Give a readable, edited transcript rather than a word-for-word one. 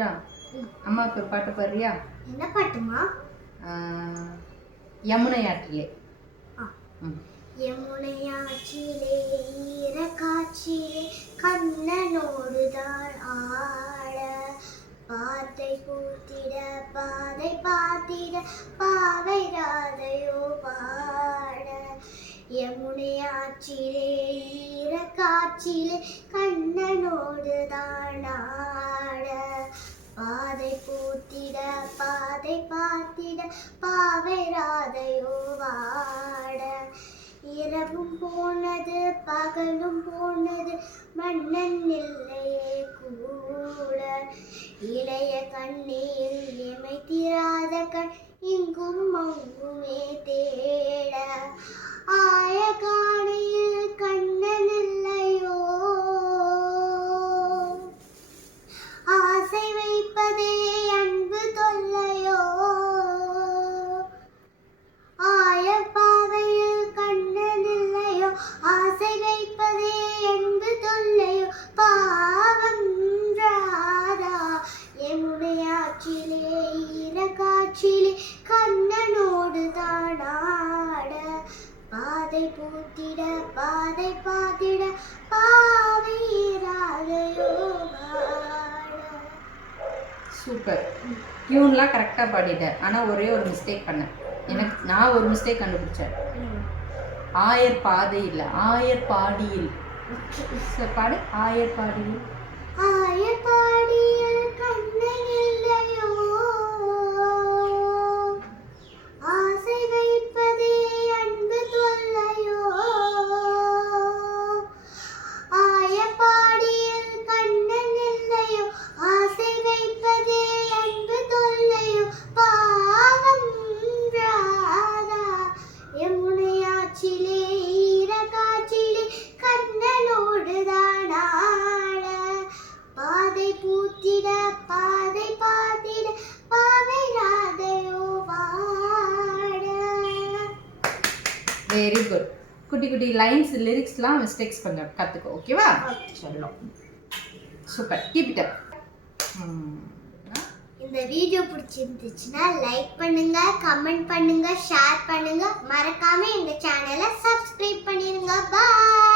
சித்ரா அம்மாவுக்கு ஒரு பாட்டு பாடுறியா? என்ன பாட்டுமா? யமுனை ஆற்றிலே. யமுனை ஆற்றிலே ஈர காற்றிலே கண்ணனோடுதான் ஆட பாத்தை பூத்திட பாதை பாத்திட பாவை ராதையோ பாட யமுனை ஆற்றிலே ஈர காற்றிலே கண்ணனோடுதான் ஆட பாதை பூத்திட பாதை பார்த்திட பாவை ராதையோ வாட இரவும் போனது பகலும் போனது மன்னன் இல்லையே கூட இளைய கண்ணில் எமை தீராத கண் இங்கும் அங்குமே தேட ஆய காணையில் கண்ணன் இல்லையோ ஆசை வைப்பதே அன்பு தொல்லையோ ஆய பாவையில் கண்ணன் இல்லையோ ஆசை வைப்பதே அன்பு தொல்லையோ பாவம் ராதா யமுனை ஆற்றிலே ஈர காற்றிலே கண்ணனோடு தானாட பாதை பூத்திட பாதை பார்த்திட பாவை ராதையோ சூப்பர். டியூன்லாம் கரெக்டாக பாடிட்டேன். ஆனால் ஒரே ஒரு மிஸ்டேக் பண்ணேன். நான் ஒரு மிஸ்டேக் கண்டுபிடிச்சேன். ஆயர் பாதை இல்லை, ஆயர் பாடியில். பாடு. ஆயர் பாடியில். ஆயர் பாடியில் கண்ணன் இல்லையோ ஆசை வைப்பதே அன்பு தொல்லையோ ஆயர் பாடியில் கண்ணன் இல்லையோ ஆசை வைப்பதே அன்பு தொல்லையோ பாவம் ராதா யமுனை ஆற்றிலே ஈர காற்றிலே கண்ணனோடு தானாட பாதை பூத்திட பாதை பார்த்திட பாவை ராதையோ வாட. Very good. குட்டி குட்டி லைன்ஸ் லிரிக்ஸ்லாம் மிஸ்டேக்ஸ் பண்ண கற்றுக்கோ. ஓகேவா? சொல்லும். சூப்பர். Keep it up. இந்த வீடியோ பிடிச்சிருந்துச்சுன்னா லைக் பண்ணுங்க, கமெண்ட் பண்ணுங்க, ஷேர் பண்ணுங்க, மறக்காம எங்க சேனலை சப்ஸ்கிரைப் பண்ணிருங்க. பாய்.